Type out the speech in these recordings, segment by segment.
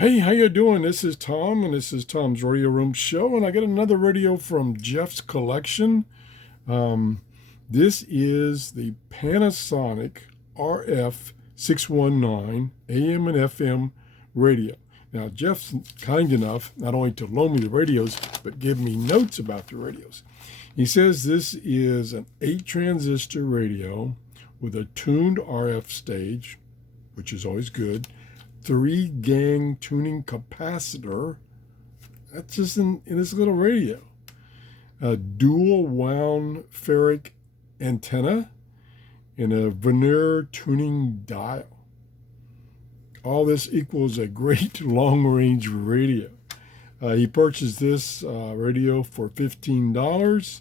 Hey, how you doing? This is Tom, and this is Tom's Radio Room Show, and I got another radio from Jeff's collection. This is the Panasonic RF619 AM and FM radio. Now, Jeff's kind enough not only to loan me the radios, but give me notes about the radios. He says this is an 8-transistor radio with a tuned RF stage, which is always good. 3-gang tuning capacitor. That's just in this little radio. A dual wound ferric antenna and a veneer tuning dial. All this equals a great long-range radio. He purchased this radio for $15.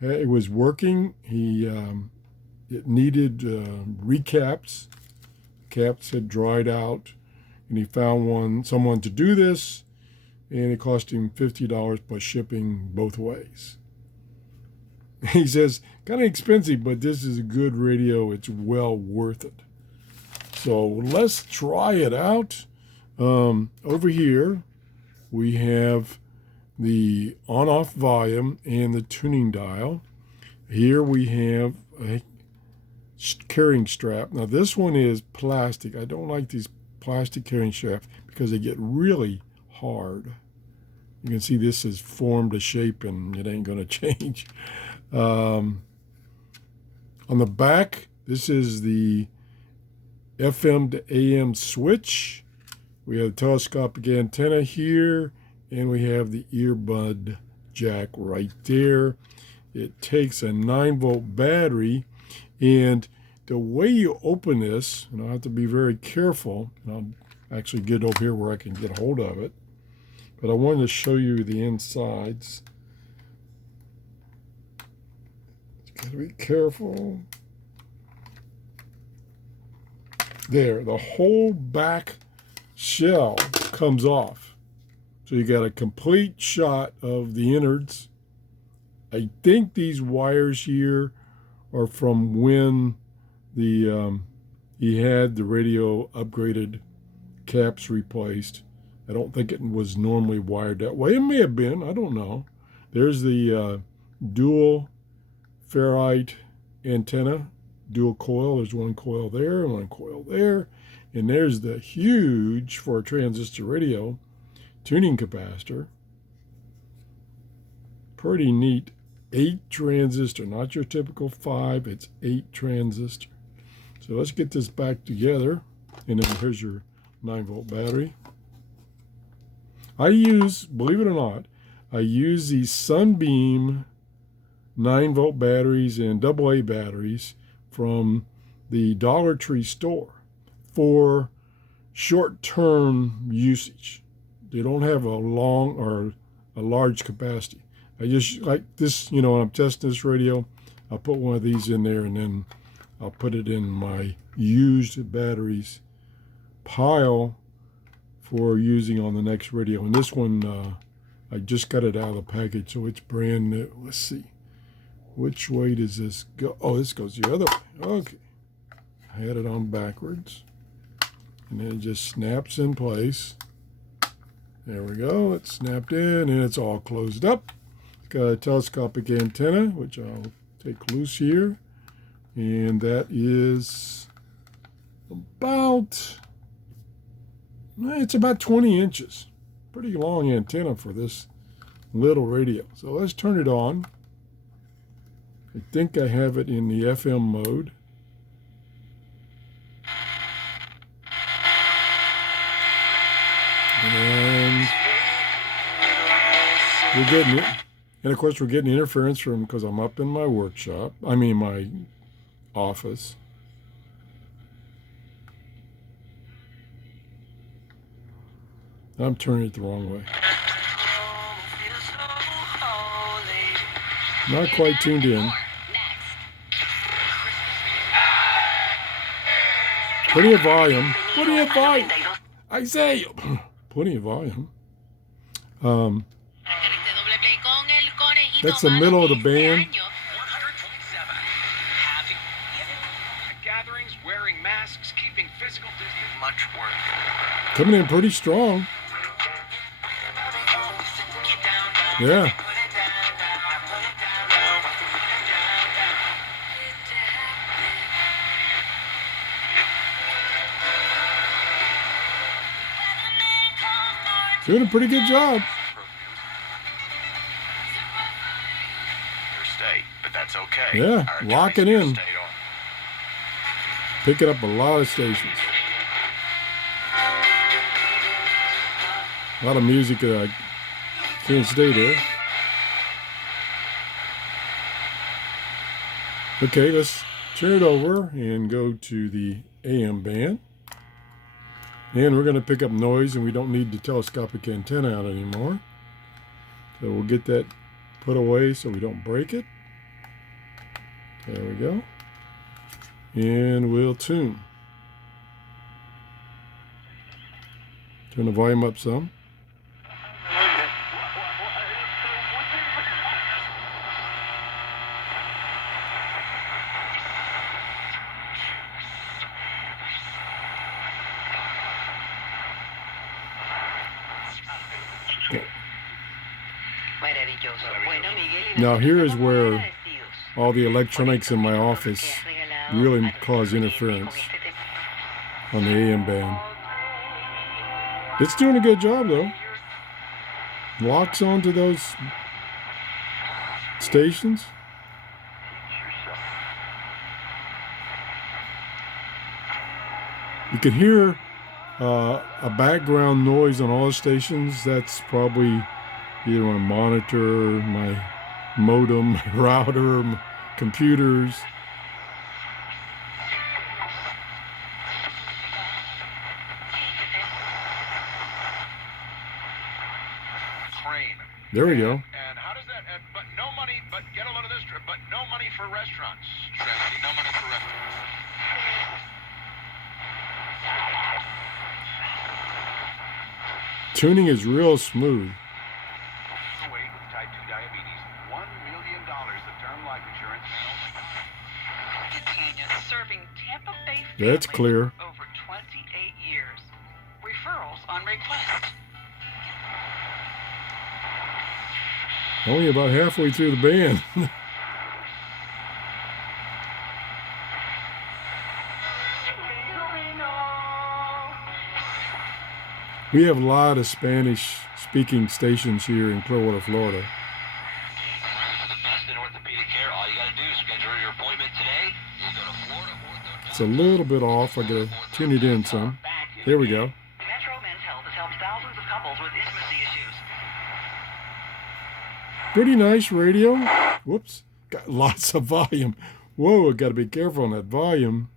It was working. It needed recaps. Caps had dried out, and he found someone to do this, and it cost him $50 plus shipping both ways. He says, kind of expensive, but this is a good radio. It's well worth it. So let's try it out. Over here, we have the on-off volume and the tuning dial. Here we have a carrying strap. Now this one is plastic. I don't like these plastic carrying straps because they get really hard. You can see this has formed a shape and it ain't going to change. On the back, this is the FM to AM switch. We have a telescopic antenna here, and we have the earbud jack right there. It takes a 9-volt battery. And the way you open this, and I'll have to be very careful, and I'll actually get over here where I can get a hold of it, but I wanted to show you the insides. You gotta be careful. There, the whole back shell comes off. So you got a complete shot of the innards. I think these wires here or from when he had the radio upgraded, caps replaced. I don't think it was normally wired that way. It may have been, I don't know. There's the dual ferrite antenna, dual coil. There's one coil there and one coil there. And there's the huge, for a transistor radio, tuning capacitor. Pretty neat. 8-transistor, not your typical 5, it's 8-transistor. So let's get this back together. And then here's your 9-volt battery. I use, believe it or not, I use these Sunbeam 9-volt batteries and AA batteries from the Dollar Tree store for short-term usage. They don't have a long or a large capacity. I just like this, when I'm testing this radio, I'll put one of these in there and then I'll put it in my used batteries pile for using on the next radio. And this one, I just got it out of the package, so it's brand new. Let's see. Which way does this go? Oh, this goes the other way. Okay. I had it on backwards. And then it just snaps in place. There we go. It's snapped in and it's all closed up. Got a telescopic antenna, which I'll take loose here, and that is it's about 20 inches. Pretty long antenna for this little radio. So let's turn it on. I think I have it in the FM mode. And we're getting it. And of course, we're getting interference because I'm up in my workshop. I mean, my office. I'm turning it the wrong way. Not quite tuned in. Plenty of volume. Plenty of volume. I say, plenty of volume. That's the middle of the band. Gatherings, wearing masks, keeping physical distance. Much work. Coming in pretty strong. Yeah. Doing a pretty good job. But that's okay. Yeah, lock it in. Picking up a lot of stations. A lot of music that I can't stay there. Okay, let's turn it over and go to the AM band. And we're going to pick up noise, and we don't need the telescopic antenna out anymore. So we'll get that put away so we don't break it. There we go. And we'll tune. Turn the volume up some. Now here is where all the electronics in my office really cause interference on the AM band. It's doing a good job though. Locks onto those stations. You can hear a background noise on all the stations. That's probably either my monitor, my modem, my router, my computers. There we go. And how does that? But no money. But get a load of this. But no money for restaurants. Tragedy. No money for restaurants. Tuning is real smooth. Overweight with type 2 diabetes. $1 million of term life insurance. Serving Tampa Bay That's clear. Over 28 years. Referrals on request. Only about halfway through the band. We have a lot of Spanish-speaking stations here in Clearwater, Florida. It's a little bit off. I gotta tune it in some. There we go. Metro Men's Health has helped thousands of couples with intimacy issues. Pretty nice radio. Whoops. Got lots of volume. Whoa, I got to be careful on that volume.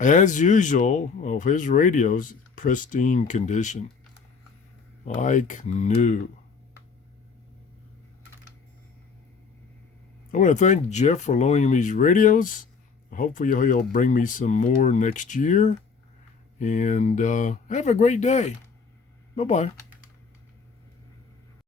As usual, of his radios, pristine condition. Like new. I want to thank Jeff for loaning me these radios. Hopefully he'll bring me some more next year. And have a great day. Bye-bye.